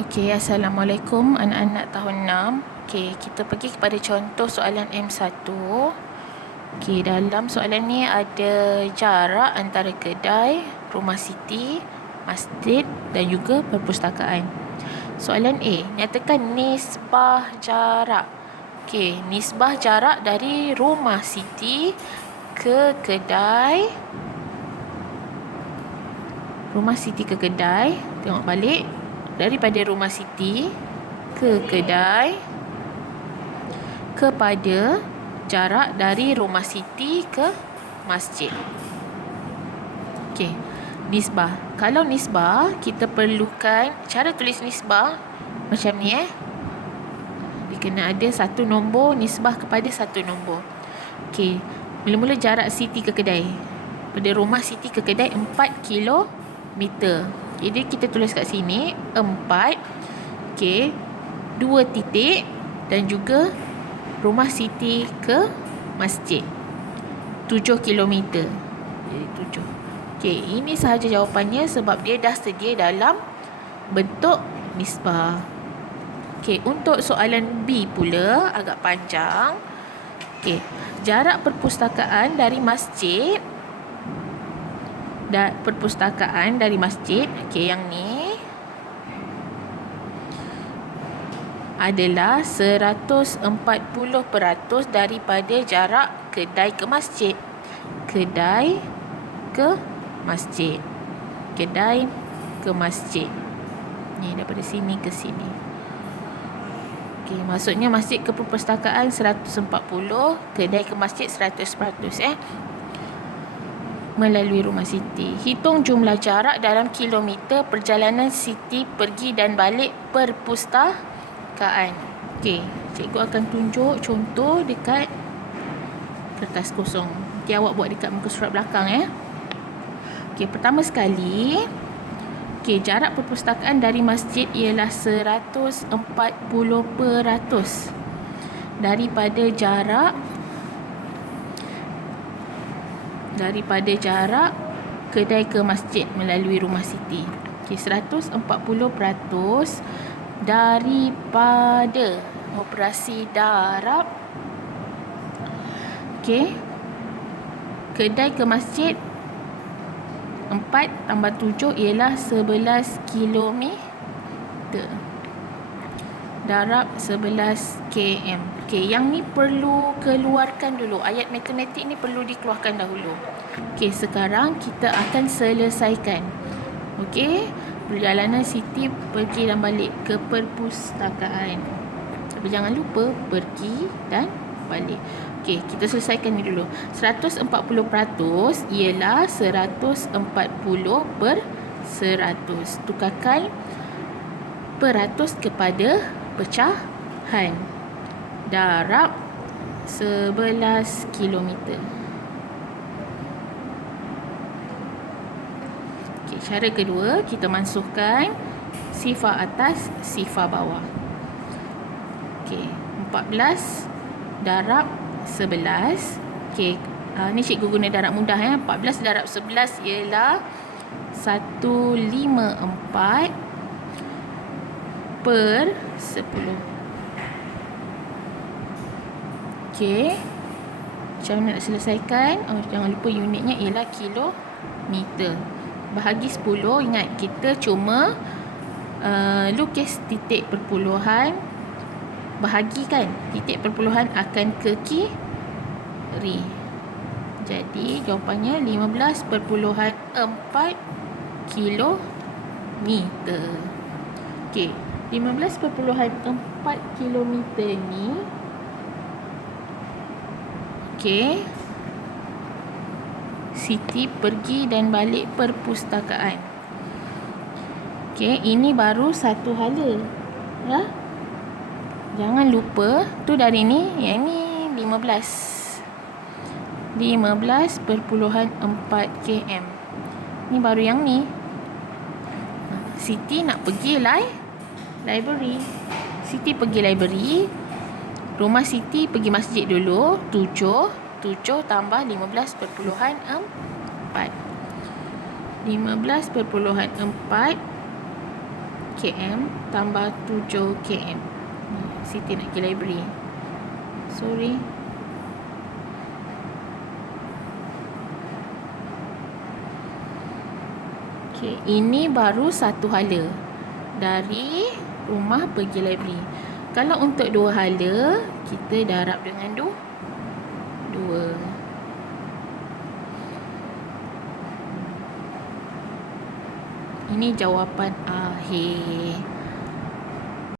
Okey, Assalamualaikum anak-anak tahun 6. Okey, kita pergi kepada contoh soalan M1. Okey, dalam soalan ni ada jarak antara kedai, rumah Siti, masjid dan juga perpustakaan. Soalan A, nyatakan nisbah jarak. Okey, nisbah jarak dari rumah Siti ke kedai. Rumah Siti ke kedai, tengok balik. Daripada rumah Siti ke kedai kepada jarak dari rumah Siti ke masjid. Okey, nisbah. Kalau nisbah, kita perlukan cara tulis nisbah macam ni Dia kena ada satu nombor nisbah kepada satu nombor. Okey, mula-mula jarak Siti ke kedai. Pada rumah Siti ke kedai 4 kilometer. Jadi kita tulis kat sini 4, okey, 2 titik dan juga rumah Siti ke masjid 7 kilometer. Jadi 7. Okey, ini sahaja jawapannya sebab dia dah sedia dalam bentuk nisbah. Okey, untuk soalan B pula agak panjang. Okey, jarak perpustakaan dari masjid okey, yang ni adalah 140% daripada jarak kedai ke masjid. Kedai ke masjid. Ni daripada sini ke sini. Okey, maksudnya masjid ke perpustakaan 140, kedai ke masjid 100%. Melalui rumah Siti. Hitung jumlah jarak dalam kilometer perjalanan Siti pergi dan balik perpustakaan. Okey, cikgu akan tunjuk contoh dekat kertas kosong. Nanti awak buat dekat muka surat belakang Okey, pertama sekali, okey, jarak perpustakaan dari masjid ialah 140% daripada jarak kedai ke masjid melalui rumah Siti. Okey, 140% daripada operasi darab. Okey, kedai ke masjid 4 tambah 7 ialah 11 kilometer. Darab 11 km. Okey, yang ni perlu keluarkan dulu. Ayat matematik ni perlu dikeluarkan dahulu. Okey, sekarang kita akan selesaikan. Okey, perjalanan Siti pergi dan balik ke perpustakaan. Tapi jangan lupa pergi dan balik. Okey, kita selesaikan ni dulu. 140% ialah 140/100. Tukarkan peratus kepada pecahan. Darab 11 kilometer. Okey, cara kedua, kita masukkan sifar atas, sifar bawah. Okey, 14 darab 11. Okey, ni cikgu guna darab mudah 14 darab 11 ialah 154/10. Okey, macam mana nak selesaikan? Jangan lupa unitnya ialah kilometer. Bahagi 10, ingat kita cuma lukis titik perpuluhan, bahagikan titik perpuluhan akan ke kiri. Jadi jawapannya 15.4 kilometer. Okey, 15.4 kilometer ni, okey, Siti pergi dan balik perpustakaan. Okey, ini baru satu hala. Jangan lupa tu dari ni, yang ni 15.4 km. Ni baru yang ni. Siti nak pergi library. Siti pergi library. Rumah Siti pergi masjid dulu. 7 tambah 15.4. 15.4 km tambah 7 km. Siti nak pergi library. Sorry. Okay, ini baru satu hala dari rumah pergi library. Kalau untuk 2 hala, kita darab dengan 2. Ini jawapan akhir.